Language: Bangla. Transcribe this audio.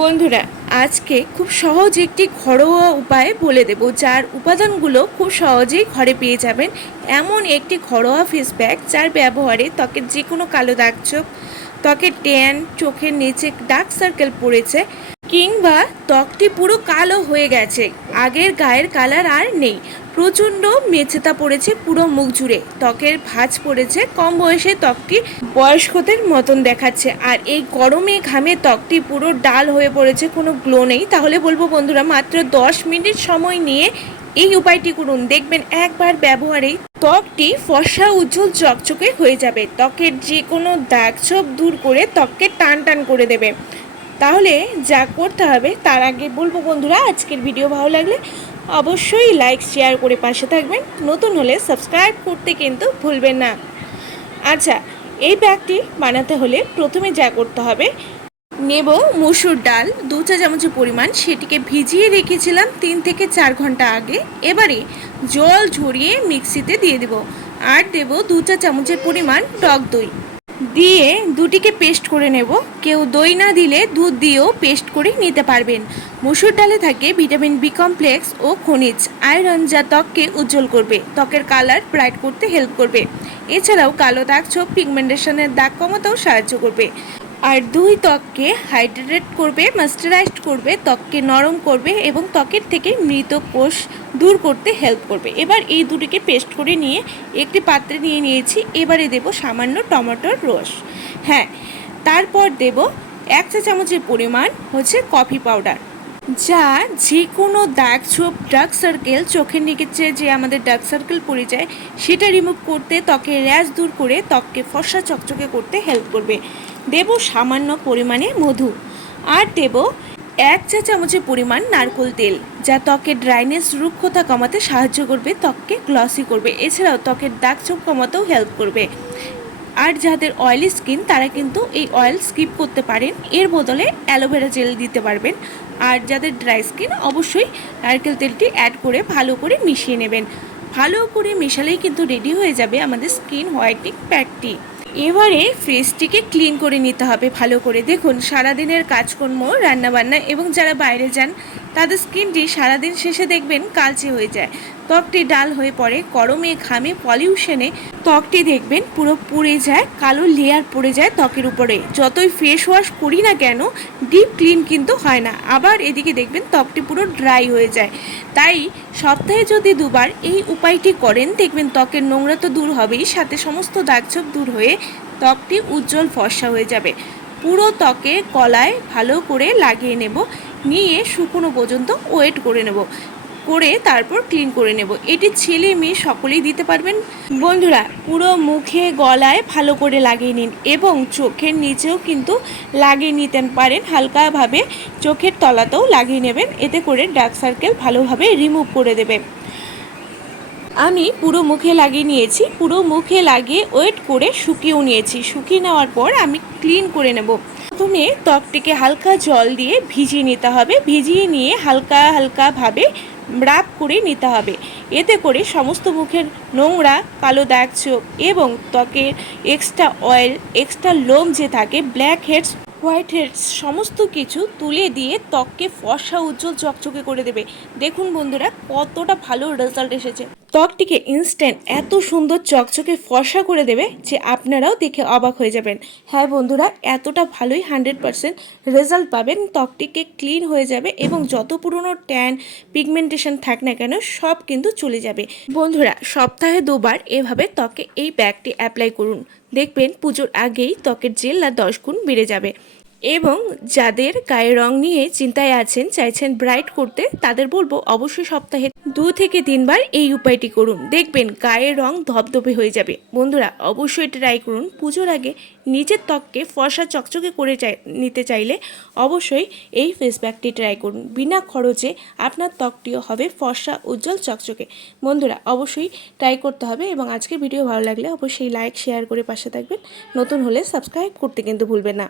বন্ধুরা, আজকে খুব সহজ একটি ঘরোয়া উপায় বলে দেব, যার উপাদানগুলো খুব সহজেই ঘরে পেয়ে যাবেন। এমন একটি ঘরোয়া ফেস প্যাক যার ব্যবহারে ত্বকের যে কোনো কালো দাগ চোখ ত্বকের ট্যান চোখের নিচে ডার্ক সার্কেল পড়েছে। কিংবা ত্বকটি পুরো কালো হয়ে গেছে। আগের গায়ের কালার আর নেই। প্রচণ্ড মেছেতা পড়েছে পুরো মুখ জুড়ে। ত্বকের ভাঁজ পড়েছে, কম বয়সে ত্বকটি বয়স্কদের মতন দেখাচ্ছে। আর এই গরমে ঘামে ত্বকটি পুরো ডাল হয়ে পড়েছে, কোনো গ্লো নেই। তাহলে বলব বন্ধুরা, মাত্র দশ মিনিট সময় নিয়ে এই উপায়টি করুন। দেখবেন একবার ব্যবহারেই ত্বকটি ফর্সা, উজ্জ্বল, চকচকে হয়ে যাবে। ত্বকের যে কোনো দাগ ছোপ দূর করে ত্বককে টান টান করে দেবে। তাহলে যা করতে হবে, তার আগে বলব বন্ধুরা, আজকের ভিডিও ভালো লাগলে অবশ্যই লাইক শেয়ার করে পাশে থাকবেন। নতুন হলে সাবস্ক্রাইব করতে কিন্তু ভুলবেন না। আচ্ছা এই ব্যাগটি বানাতে হলে প্রথমে যা করতে হবে, নেব মুসুর ডাল, দু চা চামচের পরিমাণ, সেটিকে ভিজিয়ে রেখেছিলাম তিন থেকে চার ঘণ্টা আগে। এবারে জল ঝরিয়ে মিক্সিতে দিয়ে দেব। আর দেব দু চা চামচের পরিমাণ টক দই। দিয়ে দুটিকে পেস্ট করে নেব। কেউ দই না দিলে দুধ দিয়েও পেস্ট করে নিতে পারবেন। মসুর ডালে থাকে ভিটামিন বি কমপ্লেক্স ও খনিজ। আয়রন যা ত্বককে উজ্জ্বল করবে, ত্বকের কালার ব্রাইট করতে হেল্প করবে। এছাড়াও কালো দাগ ছোপ পিগমেন্টেশনের দাগ কমাতেও সাহায্য করবে। আর দুই ত্বককে হাইড্রেট করবে, ময়েশ্চারাইজড করবে, ত্বককে নরম করবে এবং ত্বকের থেকে মৃত কোষ দূর করতে হেল্প করবে। এবার এই দুটিকে পেস্ট করে নিয়ে একটি পাত্রে নিয়ে নিয়েছি। এবারে দেব সামান্য টমেটোর রস। হ্যাঁ তারপর দেব এক চা চামচের পরিমাণ হচ্ছে কফি পাউডার যা যে কোনো দাগ ছোপ ডার্ক সার্কেল চোখের নিচে যে আমাদের ডার্ক সার্কেল পড়ে যায়, সেটা রিমুভ করতে ত্বকের র্যাশ দূর করে ত্বককে ফর্সা চকচকে করতে হেল্প করবে। দেব সামান্য পরিমাণে মধু। আর দেব এক চা চামচের পরিমাণ নারকোল তেল, যা ত্বকের ড্রাইনেস, রুক্ষতা কমাতে সাহায্য করবে, ত্বককে গ্লসি করবে। এছাড়াও ত্বকের দাগ চোখ কমাতেও হেল্প করবে। আর যাদের অয়েলি স্কিন, তারা কিন্তু এই অয়েল স্কিপ করতে পারেন। এর বদলে অ্যালোভেরা জেল দিতে পারবেন। আর যাদের ড্রাই স্কিন, অবশ্যই নারকেল তেলটি অ্যাড করে ভালো করে মিশিয়ে নেবেন। ভালো করে মেশালেই কিন্তু রেডি হয়ে যাবে আমাদের স্কিন হোয়াইটনিং প্যাকটি এবারে ফেসটিকে ক্লিন করে নিতে হবে ভালো করে। দেখুন, সারাদিনের কাজকর্ম, রান্নাবান্না এবং যারা বাইরে যান তাদের স্কিনটি সারাদিন শেষে দেখবেন কালচে হয়ে যায়। ত্বকটি ডাল হয়ে পড়ে, গরমে, ঘামে, পলিউশনে ত্বকটি দেখবেন পুরো পুড়ে যায়, কালো লেয়ার পড়ে যায় ত্বকের উপরে। যতই ফেস ওয়াশ করি না কেন ডিপ ক্লিন কিন্তু হয় না। আবার এদিকে দেখবেন ত্বকটি পুরো ড্রাই হয়ে যায়। তাই সপ্তাহে যদি দুবার এই উপায়টি করেন, দেখবেন ত্বকের নোংরা তো দূর হবেই, সাথে সমস্ত দাগছোপ দূর হয়ে ত্বকটি উজ্জ্বল ফর্সা হয়ে যাবে। পুরো ত্বকে কলায় ভালো করে লাগিয়ে নেব। নিয়ে শুকনো পর্যন্ত ওয়েট করে নেব। করে তারপর ক্লিন করে নেব। এটি ছেলে মেয়ে সকলেই দিতে পারবেন। বন্ধুরা, পুরো মুখে গলায় ভালো করে লাগিয়ে নিন এবং চোখের নিচেও কিন্তু লাগিয়ে নিতে পারেন। হালকাভাবে চোখের তলাতেও লাগিয়ে নেবেন। এতে করে ডার্ক সার্কেল ভালোভাবে রিমুভ করে দেবে। আমি পুরো মুখে লাগিয়ে নিয়েছি, পুরো মুখে লাগিয়ে ওয়েট করে শুকিয়েও নিয়েছি। শুকিয়ে নেওয়ার পর আমি ক্লিন করে নেব। প্রথমে ত্বকটিকে হালকা জল দিয়ে ভিজিয়ে নিতে হবে। ভিজিয়ে নিয়ে হালকা হালকাভাবে রাব করে নিতে হবে। এতে করে সমস্ত মুখের নোংরা, কালো দাগ চোখ এবং ত্বকের এক্সট্রা অয়েল এক্সট্রা লোম যে থাকে ব্ল্যাক হেডস হোয়াইট হেডস সমস্ত কিছু তুলে দিয়ে ত্বককে ফর্সা, উজ্জ্বল, চকচকে করে দেবে। দেখুন বন্ধুরা, কতটা ভালো রেজাল্ট এসেছে। ত্বকটিকে ইনস্ট্যান্ট এত সুন্দর চকচকে ফর্সা করে দেবে যে আপনারাও দেখে অবাক হয়ে যাবেন। হ্যাঁ বন্ধুরা, এতটা ভালোই হান্ড্রেড পারসেন্ট রেজাল্ট পাবেন। ত্বকটিকে ক্লিন হয়ে যাবে এবং যত পুরনো ট্যান পিগমেন্টেশন থাক না কেন, সব কিন্তু চলে যাবে। বন্ধুরা, সপ্তাহে দুবার এভাবে ত্বকে এই ব্যাগটি অ্যাপ্লাই করুন। দেখবেন পুজোর আগেই ত্বকের জেল্লা দশ গুণ বেড়ে যাবে। এবং যাদের গায়ের রং নিয়ে চিন্তায় আছেন, চাইছেন ব্রাইট করতে, তাদের বলব অবশ্যই সপ্তাহে দু থেকে তিনবার এই উপায়টি করুন। দেখবেন গায়ের রং ধবধবে হয়ে যাবে। বন্ধুরা, অবশ্যই ট্রাই করুন। পুজোর আগে নিজের ত্বককে ফর্সা চকচকে করে নিতে চাইলে অবশ্যই এই ফেস প্যাকটি ট্রাই করুন। বিনা খরচে আপনার ত্বকটিও হবে ফর্সা, উজ্জ্বল, চকচকে। বন্ধুরা, অবশ্যই ট্রাই করতে হবে এবং আজকের ভিডিও ভালো লাগলে অবশ্যই লাইক শেয়ার করে পাশে থাকবেন। নতুন হলে সাবস্ক্রাইব করতে কিন্তু ভুলবেন না।